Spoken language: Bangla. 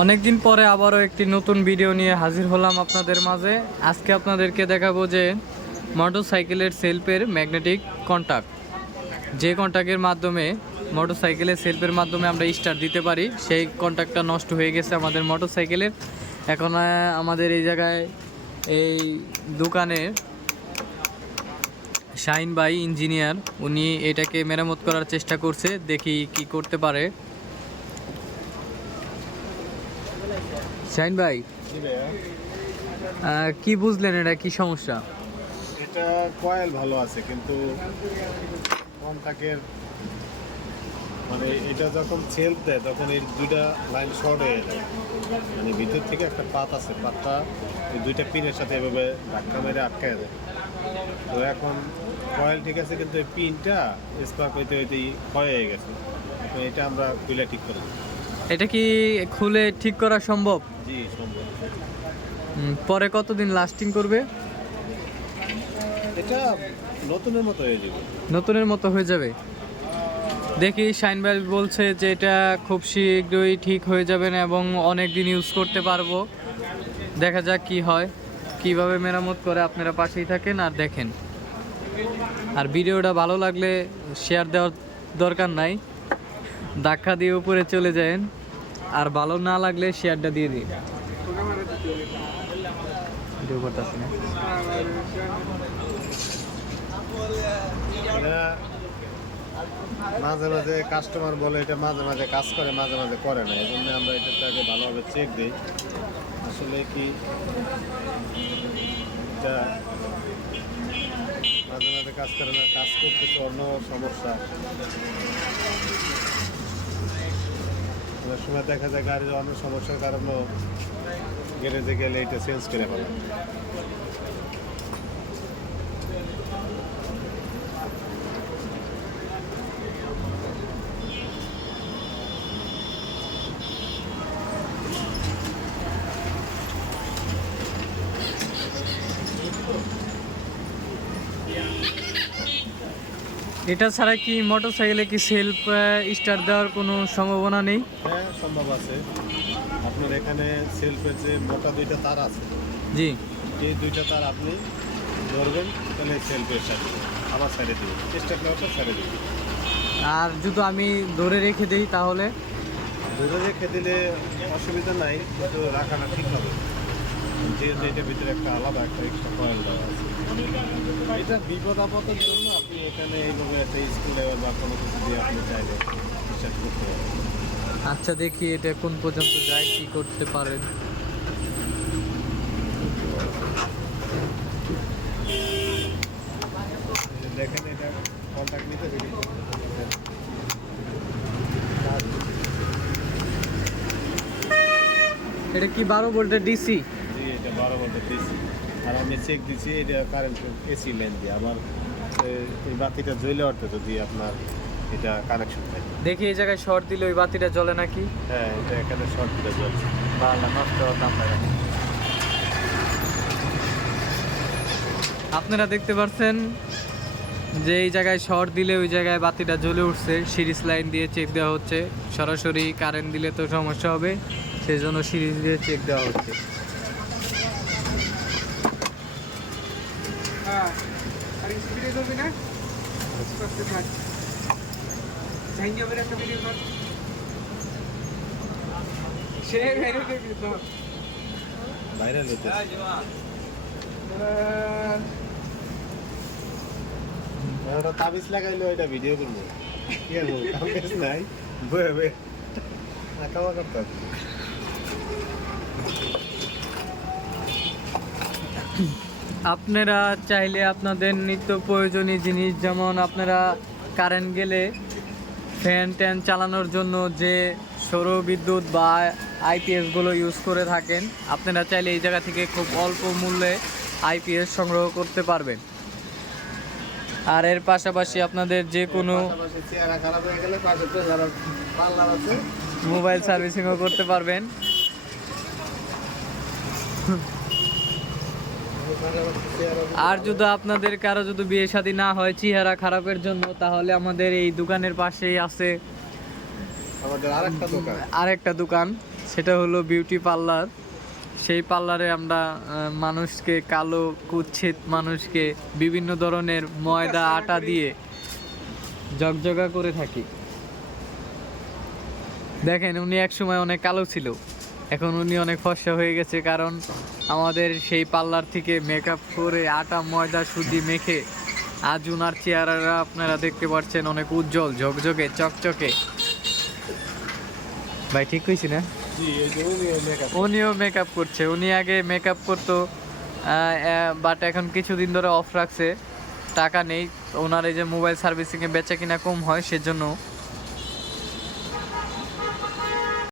অনেকদিন পরে আবারও একটি নতুন ভিডিও নিয়ে হাজির হলাম আপনাদের মাঝে। আজকে আপনাদেরকে দেখাবো যে মোটর সাইকেলের সেলফের ম্যাগনেটিক কন্টাক্ট যে কন্টাক্টের মাধ্যমে মোটর সাইকেলের সেলফের মাধ্যমে আমরা স্টার্ট দিতে পারি, সেই কন্টাক্টটা নষ্ট হয়ে গেছে আমাদের মোটর সাইকেলের এখন আমাদের এই জায়গায় এই দোকানের শাইন বাই ইঞ্জিনিয়ার উনি এটাকে মেরামত করার চেষ্টা করছে, দেখি কি করতে পারে। শাইন ভাই। কি বুঝলেন এটা কি সমস্যা? এটা কয়েল ভালো আছে কিন্তু কন্টাকের মানে এটা যখন সেলফ দেয় তখন এই দুইটা লাইন শর্ট হয়ে যায়। মানে ভিতর থেকে একটা পাত আছে পাতটা এই দুইটা পিনের সাথে এভাবে ধাক্কা মেরে আটকায় দেয়। তো এখন কয়েল ঠিক আছে কিন্তু এই পিনটা স্পার্ক হইতে হইতেই ক্ষয় হয়ে গেছে। এখন এটা আমরা খুলে ঠিক করব এটা কি খুলে ঠিক করা সম্ভব? জি সম্ভব। উম, পরে কতদিন লাস্টিং করবে? এটা নতুনের মতো হয়ে যাবে। নতুনের মতো হয়ে যাবে? দেখি শাইন ভাই বলছে যে এটা খুব শীঘ্রই ঠিক হয়ে যাবে না এবং অনেক দিন ইউজ করতে পারব। দেখা যাক কি হয় কীভাবে মেরামত করে আপনারা পাশেই থাকেন আর দেখেন। আর ভিডিওটা ভালো লাগলে শেয়ার দেওয়ার দরকার নাই। ধাক্কা দিয়ে উপরে চলে যান আর ভালো না লাগলে শেয়ারটা দিয়ে দিন ভিডিও করতেছি না। মাঝে মাঝে কাস্টমার বলে এটা মাঝে মাঝে কাজ করে, মাঝে মাঝে করে না। এই জন্য আমরা এটাকে ভালোভাবে চেক দিই। আসলে কি এটা মাঝে মাঝে কাজ করে না, কাজ করতেছে অন্য সমস্যা। সময় দেখা যায় গাড়ির অনেক সমস্যার কারণে গ্যারেজে গেলে এটা চেঞ্জ করে ফেলা। এটা ছাড়া কি মোটর সাইকেলে কি সেলফ স্টার্ট দেওয়ার কোনো সম্ভাবনা নেই? হ্যাঁ সম্ভব আছে। আপনার এখানে সেলফের যে মোটা দুইটা তার আছে জি। এই দুইটা তার আপনি ধরবেন তাহলে সেলফের সাইডে আবার সাইডে দিবেন। চেষ্টা প্লেয়ারটা সাইডে দিবেন। আর যদি আমি ধরে রেখে দিই তাহলে? ধরে রেখে দিলে অসুবিধা নাই কিন্তু রাখাটা ঠিক হবে। যেহেতু এটার ভিতরে একটা আলাদা একটা এক্সট্রা কয়েল দেওয়া আছে। এটা বিপদ আপদের জন্য আপনি এখানে এইভাবে একটা স্কুলে বা কোনো কিছু দিয়ে আপনি চাইলে রিচার্জ করতে পারেন। আচ্ছা দেখি এটা কোন পর্যন্ত যায় কি করতে পারেন। দেখেন এটা কন্ট্যাক্ট নিতে এটা কি বারো ভোল্টের ডিসি? এটা বারো ভোল্টের দিচ্ছি আর আমি চেক দিচ্ছি এটা কারেন্ট এসি লাইন দিয়ে। আমার এই বাতিটা জ্বলে উঠতে যদি আপনার এটা কানেকশন থাকে। দেখি এই জায়গায় শর্ট দিলে ওই বাতিটা জ্বলে নাকি? হ্যাঁ এটা এখানে শর্ট দিলে জ্বলছে ভালো নষ্ট হওয়ার দাম আপনারা দেখতে পাচ্ছেন যে এই জায়গায় শর্ট দিলে ওই জায়গায় বাতিটা জ্বলে উঠছে। সিরিজ লাইন দিয়ে চেক দেওয়া হচ্ছে। সরাসরি কারেন্ট দিলে তো সমস্যা হবে সেই জন্য সিরিজ দিয়ে চেক দেওয়া হচ্ছে। আর স্পিডে করবি না করতে থাক ভিডিও কর সে তো ভাইরাল হতে তাবিজ লাগাইলে ওইটা ভিডিও করব নাই বয়ে বয়ে। আপনারা চাইলে আপনাদের নিত্য প্রয়োজনীয় জিনিস যেমন আপনারা কারেন্ট গেলে ফ্যান ট্যান চালানোর জন্য যে সৌর বিদ্যুৎ বা আইপিএসগুলো ইউজ করে থাকেন আপনারা চাইলে এই জায়গা থেকে খুব অল্প মূল্যে আইপিএস সংগ্রহ করতে পারবেন। আর এর পাশাপাশি আপনাদের যে কোনো মোবাইল সার্ভিসিংও করতে পারবেন। আর যদি আপনাদের কারও যদি বিয়ে শাদী না হয় চেহারা খারাপের জন্য তাহলে আমাদের এই দোকানের পাশেই আছে আরেকটা দোকান। সেটা হলো বিউটি পার্লার। সেই পার্লারে আমরা মানুষকে কালো কুচ্ছিত মানুষকে বিভিন্ন ধরনের ময়দা আটা দিয়ে জগজগা করে থাকি। দেখেন উনি এক সময় অনেক কালো ছিল। এখন উনি অনেক ফর্সা হয়ে গেছে কারণ আমাদের সেই পার্লার থেকে মেকআপ করে আটা ময়দা সুজি মেখে আজ উনার চেহারাটা আপনারা দেখতে পাচ্ছেন অনেক উজ্জ্বল ঝকঝকে চকচকে। ভাই ঠিক কইছি না? উনিও মেকআপ করছে। উনি আগে মেকআপ করতো বাট এখন কিছুদিন ধরে অফ রাখছে। টাকা নেই। ওনার এই যে মোবাইল সার্ভিসিংয়ে বেচা কিনা কম হয় সেজন্য